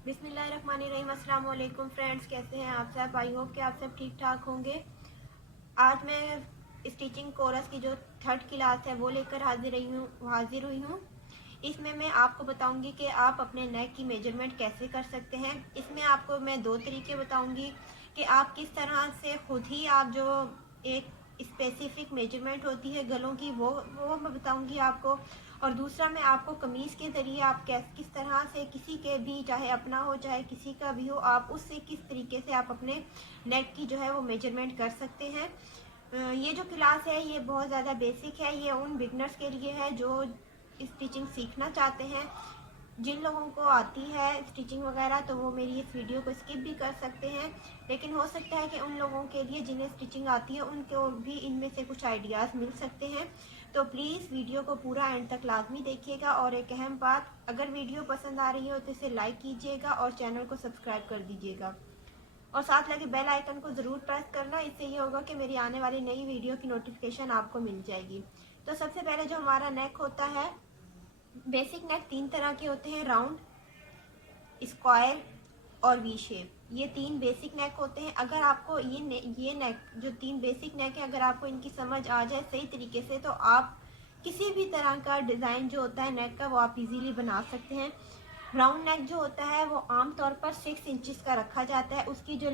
बिस्मिल्लाहिर्रहमानिर्रहीम। अस्सलाम वालेकुम फ्रेंड्स, कैसे हैं आप सब? आई होप कि आप सब ठीक ठाक होंगे। आज मैं स्टिचिंग कोर्स की जो थर्ड क्लास है वो लेकर हाजिर हुई हूँ। इसमें मैं आपको बताऊंगी कि आप अपने नेक की मेजरमेंट कैसे कर सकते हैं। इसमें आपको मैं दो तरीके बताऊंगी कि आप किस तरह से खुद ही आप जो एक स्पेसिफिक मेजरमेंट होती है गलों की वो मैं बताऊंगी आपको। और दूसरा मैं आपको कमीज़ के ज़रिए आप किस तरह से किसी के भी, चाहे अपना हो चाहे किसी का भी हो, आप उससे किस तरीके से आप अपने नेक की जो है वो मेजरमेंट कर सकते हैं। ये जो क्लास है ये बहुत ज़्यादा बेसिक है। ये उन बिगनर्स के लिए है जो स्टिचिंग सीखना चाहते हैं। जिन लोगों को आती है स्टिचिंग वगैरह तो वो मेरी इस वीडियो को स्किप भी कर सकते हैं, लेकिन हो सकता है कि उन लोगों के लिए जिन्हें स्टिचिंग आती है उनको भी इनमें से कुछ आइडियाज़ मिल सकते हैं। तो प्लीज़ वीडियो को पूरा एंड तक लाजमी देखिएगा। और एक अहम बात, अगर वीडियो पसंद आ रही हो तो इसे लाइक कीजिएगा और चैनल को सब्सक्राइब कर दीजिएगा और साथ लगे बेल आइकन को ज़रूर प्रेस करना। इससे ये होगा कि मेरी आने वाली नई वीडियो की नोटिफिकेशन आपको मिल जाएगी। तो सबसे पहले जो हमारा नेक होता है, बेसिक नेक तीन तरह के होते हैं, राउंड, स्क्वायर और वी शेप। ये तीन बेसिक नेक होते हैं। अगर आपको ये नेक जो तीन बेसिक नेक है, अगर आपको इनकी समझ आ जाए सही तरीके से तो आप किसी भी तरह का डिज़ाइन जो होता है नेक का वो आप इजीली बना सकते हैं। राउंड नेक जो होता है वो आमतौर पर 6 इंचज़ का रखा जाता है। उसकी जो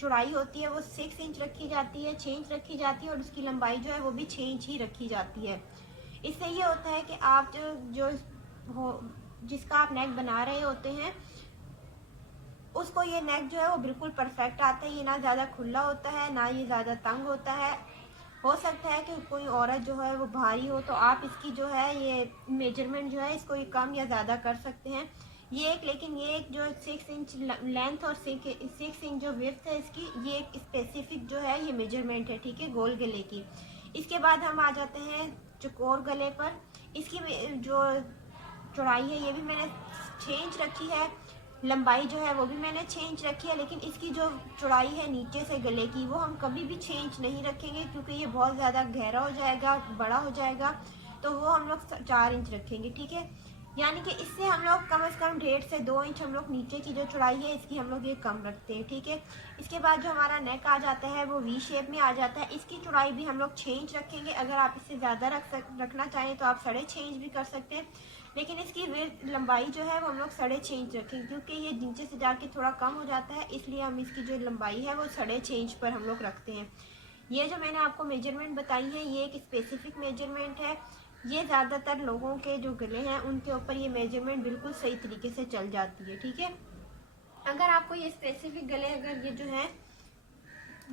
चौड़ाई होती है वो 6 इंच रखी जाती है, 6 इंच रखी जाती है और उसकी लंबाई जो है वो भी 6 इंच ही रखी जाती है। इससे ये होता है कि आप जो जो हो जिसका आप नेक बना रहे होते हैं उसको ये नेक जो है वो बिल्कुल परफेक्ट आता है। ये ना ज़्यादा खुला होता है ना ये ज़्यादा तंग होता है। हो सकता है कि कोई औरत जो है वो भारी हो तो आप इसकी जो है ये मेजरमेंट जो है इसको ये कम या ज़्यादा कर सकते हैं। लेकिन ये एक जो 6 इंच लेंथ और 6 इंच जो विड्थ है इसकी, ये एक स्पेसिफिक जो है ये मेजरमेंट है, ठीक है, गोल गले की। इसके बाद हम आ जाते हैं चौकोर गले पर। इसकी जो चौड़ाई है ये भी मैंने 6 इंच रखी है, लंबाई जो है वो भी मैंने 6 इंच रखी है। लेकिन इसकी जो चौड़ाई है नीचे से गले की वो हम कभी भी 6 इंच नहीं रखेंगे क्योंकि ये बहुत ज़्यादा गहरा हो जाएगा, बड़ा हो जाएगा। तो वो हम लोग 4 इंच रखेंगे, ठीक है। यानी कि इससे हम लोग कम से कम 1.5 से 2 इंच हम लोग नीचे की जो चौड़ाई है इसकी हम लोग ये कम रखते हैं, ठीक है। इसके बाद जो हमारा नेक आ जाता है वो वी शेप में आ जाता है। इसकी चौड़ाई भी हम लोग 6 इंच रखेंगे। अगर आप इससे ज़्यादा रखना चाहें तो आप 6.5 इंच भी कर सकते हैं, लेकिन इसकी लंबाई जो है वो हम लोग 6.5 इंच रखेंगे क्योंकि ये नीचे से जाके थोड़ा कम हो जाता है, इसलिए हम इसकी जो लंबाई है वो 6.5 इंच पर हम लोग रखते हैं। ये जो मैंने आपको मेजरमेंट बताई है ये एक स्पेसिफिक मेजरमेंट है। ये ज़्यादातर लोगों के जो गले हैं उनके ऊपर ये मेजरमेंट बिल्कुल सही तरीके से चल जाती है, ठीक है। अगर आपको ये स्पेसिफिक गले, अगर ये जो है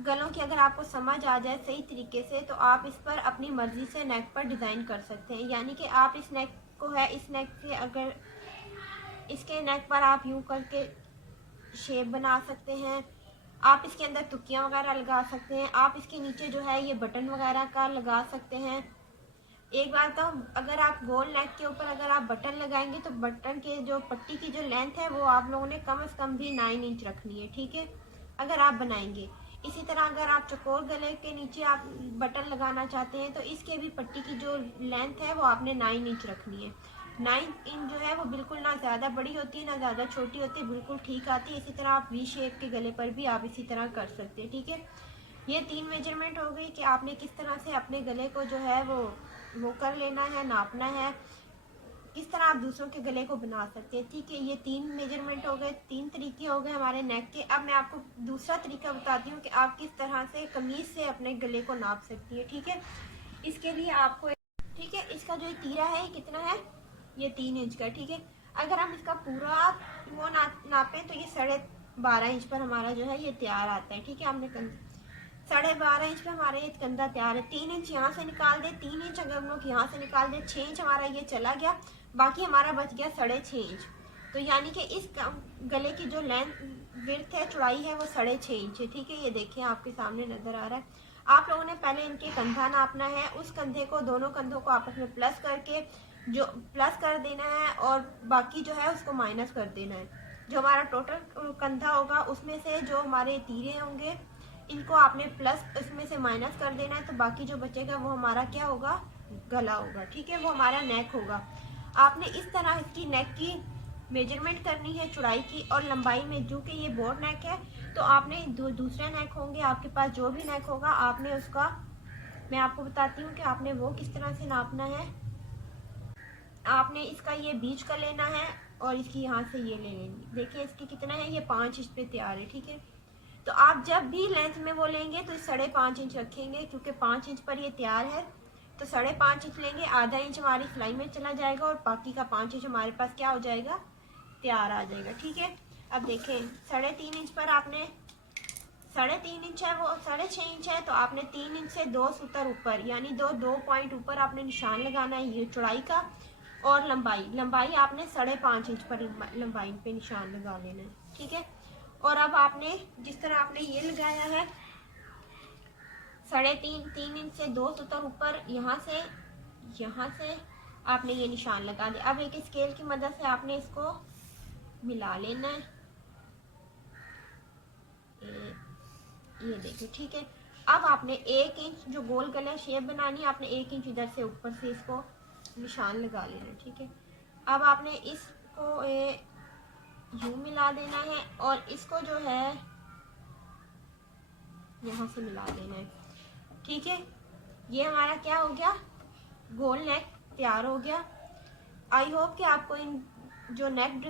गलों की अगर आपको समझ आ जाए सही तरीके से तो आप इस पर अपनी मर्ज़ी से नेक पर डिज़ाइन कर सकते हैं। यानी कि आप इस नेक को है, इस नेक से अगर इसके नेक पर आप यूं करके शेप बना सकते हैं। आप इसके अंदर तुकियां वगैरह लगा सकते हैं। आप इसके नीचे जो है ये बटन वगैरह का लगा सकते हैं। एक बात तो, अगर आप गोल नेक के ऊपर अगर आप बटन लगाएंगे तो बटन के जो पट्टी की जो लेंथ है वो आप लोगों ने कम से कम भी 9 इंच रखनी है, ठीक है, अगर आप बनाएंगे। इसी तरह अगर आप चौकोर गले के नीचे आप बटन लगाना चाहते हैं तो इसके भी पट्टी की जो लेंथ है वो आपने 9 इंच रखनी है। 9 इंच जो है वो बिल्कुल ना ज़्यादा बड़ी होती है ना ज़्यादा छोटी होती है, बिल्कुल ठीक आती है। इसी तरह आप वी शेप के गले पर भी आप इसी तरह कर सकते हैं, ठीक है। ये 3 मेजरमेंट हो गई कि आपने किस तरह से अपने गले को जो है वो कर लेना है, नापना है, किस तरह आप दूसरों के गले को बना सकते हैं, ठीक है। ये 3 मेजरमेंट हो गए, 3 तरीके हो गए हमारे नेक के। अब मैं आपको दूसरा तरीका बताती हूँ कि आप किस तरह से कमीज से अपने गले को नाप सकती है, ठीक है। इसके लिए आपको, ठीक है, इसका जो तीरा है ये कितना है, ये 3 इंच का, ठीक है। अगर हम इसका पूरा वो नापें तो ये 12.5 इंच पर हमारा जो है ये तैयार आता है, ठीक है। हमने 12.5 इंच पे हमारा ये कंधा तैयार है। 3 इंच यहाँ से निकाल दे, 3 इंच अगर हम लोग यहाँ से निकाल दे, 6 इंच हमारा ये चला गया, बाकी हमारा बच गया 6.5 इंच। तो यानी कि इस गले की जो विड्थ है, चौड़ाई है वो 6.5 इंच है, ठीक है। ये देखिए आपके सामने नजर आ रहा है। आप लोगों ने पहले इनके कंधा नापना है, उस कंधे को, दोनों कंधों को आपस में प्लस करके जो प्लस कर देना है और बाकी जो है उसको माइनस कर देना है। जो हमारा टोटल कंधा होगा उसमें से जो हमारे तीरे होंगे इनको आपने प्लस इसमें से माइनस कर देना है, तो बाकी जो बचेगा वो हमारा क्या होगा, गला होगा, ठीक है, वो हमारा नेक होगा। आपने इस तरह इसकी नेक की मेजरमेंट करनी है चौड़ाई की और लंबाई में। जो कि ये बोट नेक है तो आपने दूसरे नेक होंगे आपके पास, जो भी नेक होगा आपने उसका, मैं आपको बताती हूँ कि आपने वो किस तरह से नापना है। आपने इसका ये बीच का लेना है और इसकी यहाँ से ये ले लेनी। देखिए इसकी कितना है, ये 5 इंच पे तैयार है, ठीक है। तो आप जब भी लेंथ में वो लेंगे तो 5.5 इंच रखेंगे, क्योंकि 5 इंच पर ये तैयार है। तो 5.5 इंच लेंगे, आधा इंच हमारी सिलाई में चला जाएगा और बाकी का 5 इंच हमारे पास क्या हो जाएगा, तैयार आ जाएगा, ठीक है। अब देखें 3.5 इंच पर आपने 3.5 इंच है, वो 6.5 इंच है, तो आपने 3 इंच से 2 सूतर ऊपर, यानी दो पॉइंट ऊपर आपने निशान लगाना है ये चौड़ाई का। और लंबाई आपने 5.5 इंच पर लंबाई पे निशान लगा लेना है, ठीक है। और अब आपने जिस तरह आपने ये लगाया है 3.5 इंच से 2 सूतर ऊपर, यहाँ से आपने ये निशान लगा दिया। अब एक स्केल की मदद से आपने इसको मिला लेना है, ये देखिए, ठीक है। अब आपने 1 इंच जो गोल गला शेप बनानी है, आपने 1 इंच इधर से ऊपर से इसको निशान लगा लेना, ठीक है। अब आपने इसको यूं मिला देना है और इसको जो है यहाँ से मिला देना है, ठीक है। ये हमारा क्या हो गया, गोल नेक तैयार हो गया। आई होप कि आपको इन जो नेक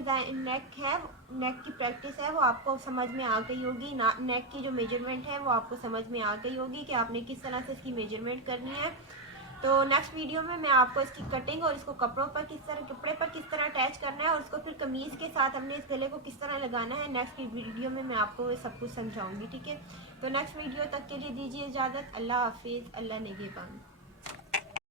की प्रैक्टिस है वो आपको समझ में आ गई होगी। नेक की जो मेजरमेंट है वो आपको समझ में आ गई होगी कि आपने किस तरह से इसकी मेजरमेंट करनी है। तो नेक्स्ट वीडियो में मैं आपको इसकी कटिंग और इसको कपड़े पर किस तरह अटैच करना है और उसको फिर कमीज़ के साथ हमने इस गले को किस तरह लगाना है, नेक्स्ट वीडियो में मैं आपको सब कुछ समझाऊंगी, ठीक है। तो नेक्स्ट वीडियो तक के लिए दीजिए इजाज़त। अल्लाह हाफिज़, अल्लाह निगहबान।